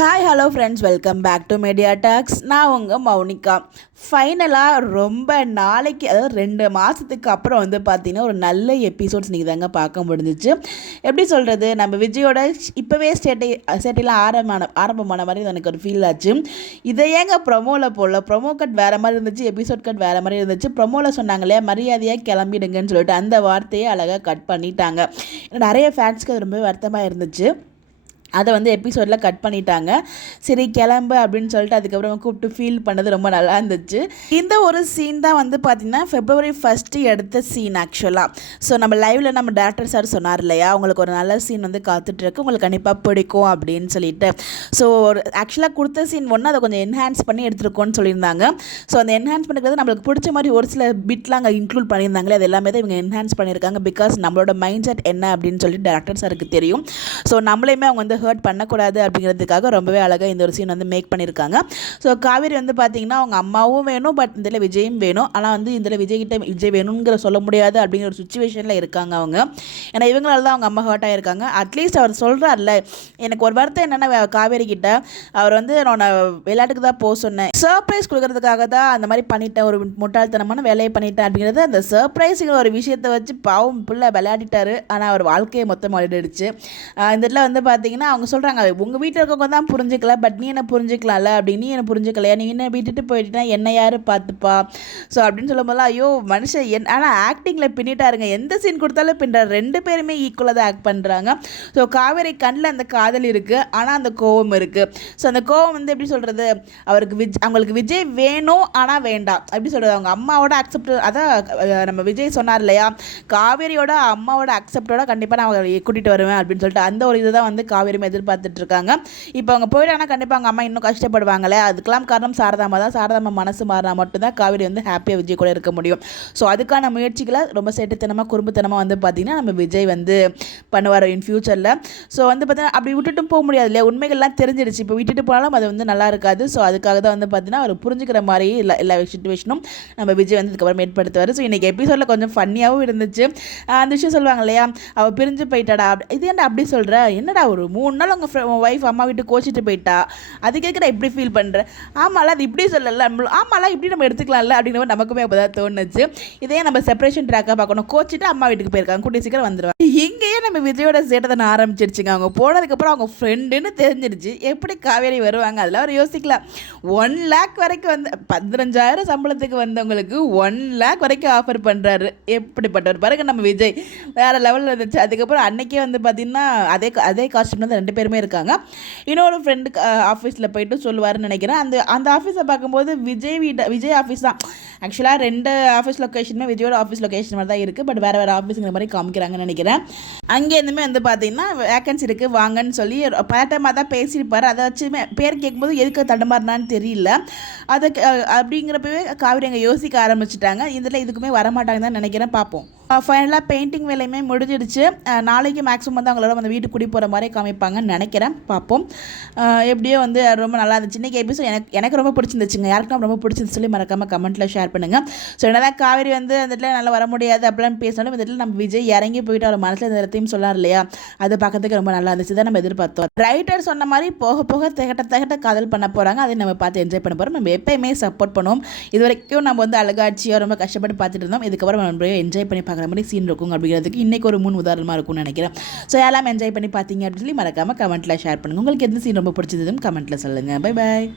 Hi hello friends, welcome back to Media Talks. நான் உங்கள் மௌனிகா. ஃபைனலாக ரொம்ப நாளைக்கு, அதாவது 2 மாதத்துக்கு அப்புறம் பார்த்தீங்கன்னா ஒரு நல்ல எபிசோட்ஸ் நீங்கள் தாங்க பார்க்க முடிஞ்சிச்சு. எப்படி சொல்கிறது, நம்ம விஜயோட இப்போவே ஸ்டேட்டைலாம் ஆரம்பமான மாதிரி எனக்கு ஒரு ஃபீல் ஆச்சு. இதை ஏங்க ப்ரொமோவில் போடல, ப்ரொமோ கட் வேறு மாதிரி இருந்துச்சு, எபிசோட் கட் வேறு மாதிரி இருந்துச்சு. ப்ரொமோவில் சொன்னாங்க இல்லையா, மரியாதையாக கிளம்பிடுங்கன்னு சொல்லிட்டு அந்த வார்த்தையை அழகாக கட் பண்ணிட்டாங்க. நிறைய ஃபேன்ஸ்க்கு அது ரொம்ப வருத்தமாக இருந்துச்சு. அதை எபிசோடில் கட் பண்ணிட்டாங்க. சரி கிளம்பு அப்படின்னு சொல்லிட்டு அதுக்கப்புறம் கூப்பிட்டு ஃபீல் பண்ணது ரொம்ப நல்லா இருந்துச்சு. இந்த ஒரு சீன் தான் பார்த்திங்கன்னா February 1 எடுத்த சீன் ஆக்சுவலாக. ஸோ நம்ம லைவில் நம்ம டேரக்டர் சார் சொன்னார் இல்லையா, உங்களுக்கு ஒரு நல்ல சீன் காத்துட்ருக்கு, உங்களுக்கு கண்டிப்பாக பிடிக்கும் அப்படின்னு சொல்லிட்டு. ஸோ ஆக்சுவலாக கொடுத்த சீன் ஒன்று அதை கொஞ்சம் என்ஹான்ஸ் பண்ணி எடுத்துருக்கோன்னு சொல்லியிருந்தாங்க. ஸோ அந்த என்ஹான்ஸ் பண்ணிக்கிறது நம்மளுக்கு பிடிச்ச மாதிரி ஒரு சில பிட்லாம் அங்கே இன்க்ளூட் பண்ணியிருந்தாங்களே, அது எல்லாமே தான் இவங்க என்ஹான்ஸ் பண்ணியிருக்காங்க. பிகாஸ் நம்மளோட மைண்ட் செட் என்ன அப்படின்னு சொல்லிட்டு டேரக்டர் சாருக்கு தெரியும். ஸோ நம்மளையுமே அவங்க ஹர்ட் பண்ணக்கூடாது அப்படிங்கிறதுக்காக ரொம்பவே அழகாக இந்த ஒரு சீன் மேக் பண்ணியிருக்காங்க. ஸோ காவேரி பார்த்தீங்கன்னா அவங்க அம்மாவும் வேணும், பட் இதில் விஜயும் வேணும். ஆனால் இதில் விஜய் வேணுங்கிற சொல்ல முடியாது அப்படிங்கிற ஒரு சுச்சுவேஷனில் இருக்காங்க அவங்க. ஏன்னா இவங்களால தான் அவங்க அம்மா ஹர்ட் ஆகியிருக்காங்க. அட்லீஸ்ட் அவர் சொல்கிறார்ல, எனக்கு ஒரு வார்த்தை என்னென்னா காவேரி கிட்ட அவர் நான் விளையாட்டுக்கு தான் போக சொன்னேன், சர்ப்ரைஸ் கொடுக்கறதுக்காக தான் அந்த மாதிரி பண்ணிட்டேன், ஒரு முட்டாள்தனமான வேலையை பண்ணிட்டேன் அப்படிங்கிறது. அந்த சர்ப்ரைஸுங்கிற ஒரு விஷயத்தை வச்சு பாவம் பிள்ளை விளையாடிட்டாரு. ஆனால் அவர் வாழ்க்கையை மொத்தம் அடிடுச்சு. இந்த இதில் பார்த்தீங்கன்னா அவங்க சொல்கிறாங்க, உங்கள் வீட்டில் இருக்கவங்க தான் புரிஞ்சிக்கல, பட் நீ என்ன புரிஞ்சிக்கலாம்ல அப்படின்னு. நீ என்ன புரிஞ்சிக்கலையா, நீ என்ன விட்டுட்டு போயிட்டா என்ன யார் பார்த்துப்பா. ஸோ அப்படின்னு சொல்லும் போது ஐயோ மனுஷன் ஆனால் ஆக்டிங்கில் பின்னிட்டாருங்க. எந்த சீன் கொடுத்தாலும் பின்றார். 2 பேருமே ஈக்குவலாக தான் ஆக்ட் பண்ணுறாங்க. ஸோ காவேரி கண்ணில் அந்த காதல் இருக்குது, ஆனால் அந்த கோவம் இருக்குது. ஸோ அந்த கோவம் எப்படி சொல்கிறது, அவங்களுக்கு விஜய் வேணும் ஆனால் வேண்டாம் அப்படி சொல்கிறது. அவங்க அம்மாவோட அக்செப்ட், அதான் நம்ம விஜய் சொன்னார் இல்லையா, காவேரியோட அம்மாவோட அக்செப்டோட கண்டிப்பாக நான் அவங்களை கூட்டிகிட்டு வருவேன் அப்படின்னு சொல்லிட்டு அந்த ஒரு இதுதான் காவேரியும் எதிர்பார்த்துட்டு இருக்காங்க. இப்போ அவங்க போயிட்டாங்கன்னா கண்டிப்பாக அவங்க அம்மா இன்னும் கஷ்டப்படுவாங்களே. அதுக்கெல்லாம் காரணம் சாரதாமா தான். சாரதாமா மனசு மாறினா மட்டும்தான் காவேரி ஹாப்பியாக விஜய் கூட இருக்க முடியும். ஸோ அதுக்கான முயற்சிகளை ரொம்ப சேட்டுத்தனமாக குறும்புத்தனமாக பார்த்தீங்கன்னா நம்ம விஜய் பண்ணுவார் இன் ஃபியூச்சரில். ஸோ பார்த்தீங்கன்னா அப்படி விட்டுட்டும் போக முடியாது இல்லையா, உண்மைகள்லாம் தெரிஞ்சிடுச்சு. இப்போ விட்டுட்டு போனாலும் அது நல்லா இருக்காது. ஸோ அதுக்காக தான் பார்த்தீங்கன்னா அவர் புரிஞ்சுக்கிற மாதிரி எல்லா சுச்சுவேஷனும் நம்ம விஜய் அதுக்கப்புறம் ஏற்படுத்துவார். ஸோ இன்றைக்கி எபிசோடில் கொஞ்சம் ஃபன்னியாகவும் இருந்துச்சு. அந்த விஷயம் சொல்லுவாங்க இல்லையா, அவள் பிரிஞ்சு போயிட்டாடா, இது என்ன அப்படி சொல்கிற, என்னடா ஒரு 3 நாள் உங்கள் ஒய்ஃப் அம்மா வீட்டு கோச்சிட்டு போயிட்டா, அது கேட்குற எப்படி ஃபீல் பண்ணுற, ஆமாம்ல அது இப்படி சொல்லல, ஆமாம்ல இப்படி நம்ம எடுத்துக்கலாம்ல அப்படிங்கிற நமக்குமே அப்போ தான் தோணுச்சு. இதே நம்ம செப்பரேஷன் ட்ராக்காக பார்க்கணும். கோச்சிட்டு அம்மா வீட்டுக்கு போயிருக்காங்க, கூட்டி சீக்கிரம் வந்துடுவாங்க. இங்கேயே நம்ம விஜயோட சேட்டை ஆரம்பிச்சிருச்சுங்க. அவங்க போனதுக்கப்புறம் அவங்க ஃப்ரெண்டுன்னு தெரிஞ்சிருச்சு. எப்படி காவேரி வருவாங்க அதெல்லாம் அவர் யோசிக்கலாம். 1 lakh வரைக்கும் 15,000 சம்பளத்துக்கு வந்தவங்களுக்கு 1 lakh வரைக்கும் ஆஃபர் பண்ணுறாரு. எப்படிப்பட்டவர் பாருங்க நம்ம விஜய், வேறு லெவலில் இருந்துச்சு. அதுக்கப்புறம் அன்னைக்கே பார்த்தீங்கன்னா அதே காஸ்டியூம் 2 பேருமே இருக்காங்க. இன்னொரு ஃப்ரெண்டு ஆஃபீஸில் போயிட்டு சொல்லுவார்னு நினைக்கிறேன். அந்த ஆஃபீஸை பார்க்கும்போது விஜய் ஆஃபீஸ் தான். ஆக்சுவலாக 2 ஆஃபீஸ் லொக்கேஷனுமே விஜயோட ஆஃபீஸ் லொக்கேஷன் மாதிரி தான் இருக்குது. பட் வேறு ஆஃபீஸுங்கிற மாதிரி காமிக்கிறாங்கன்னு நினைக்கிறேன். அங்கேருந்துமே பார்த்தீங்கன்னா வேக்கன்சி இருக்குது வாங்கன்னு சொல்லி பதட்டமாக தான் பேசியிருப்பார். அதை வச்சு பேர் கேட்கும்போது எதுக்கு தடுமாறினான்னு தெரியல. அதுக்கு அப்படிங்கிறப்பவே காவிரி அங்கே யோசிக்க ஆரம்பிச்சிட்டாங்க. இதில் இதுக்குமே வரமாட்டாங்க தான் நினைக்கிறேன். பார்ப்போம். ஃபைனலாக பெயிண்டிங் வேலையுமே முடிஞ்சிடுச்சு. நாளைக்கு மேக்ஸிமம் அவங்களோட வீட்டு குடி போகிற மாதிரி காமிப்பாங்கன்னு நினைக்கிறேன். பார்ப்போம். எப்படியோ ரொம்ப நல்லா இருந்துச்சு. இன்றைக்கி எபிசோட் எனக்கு ரொம்ப பிடிச்சிருந்துச்சுங்க. யாருக்கும் ரொம்ப பிடிச்சிருந்து சொல்லி மறக்காமல் கமெண்ட்டில் ஷேர் பண்ணுங்கள். ஸோ என்னதான் காவேரி அந்த இடத்துல நல்லா வர முடியாது அப்படிலாம் பேசினாலும் இந்த இடத்துல நம்ம விஜய் இறங்கி போயிட்டு அவர் மனசில் இந்த இடத்தையும் சொல்லார் இல்லையா, அது பார்க்கறதுக்கு ரொம்ப நல்லா இருந்துச்சு தான் நம்ம எதிர்பார்த்தோம். ரைட்டர் சொன்ன மாதிரி போக போக திகட்ட காதல் பண்ண போகிறாங்க. அதை நம்ம பார்த்து என்ஜாய் பண்ண போகிறோம். நம்ம எப்பயுமே சப்போர்ட் பண்ணுவோம். இது வரைக்கும் நம்ம அழகாட்சியாக ரொம்ப கஷ்டப்பட்டு பார்த்துட்டு இருந்தோம். இதுக்கப்புறம் நம்ம என்ஜாய் பண்ணி பார்க்குற மாதிரி சீன் இருக்கும் அப்படிங்கிறதுக்கு இன்றைக்கி ஒரு 3 உதாரணமாக இருக்கும்னு நினைக்கிறேன். ஸோ எல்லாம் என்ஜாய் பண்ணி பார்த்தீங்க அப்படின்னு சொல்லி மறக்காமல் கமெண்ட்டில் ஷேர் பண்ணுங்கள். உங்களுக்கு எந்த சீன் ரொம்ப பிடிச்சதும் கமெண்ட்டில் சொல்லுங்கள். Bye bye.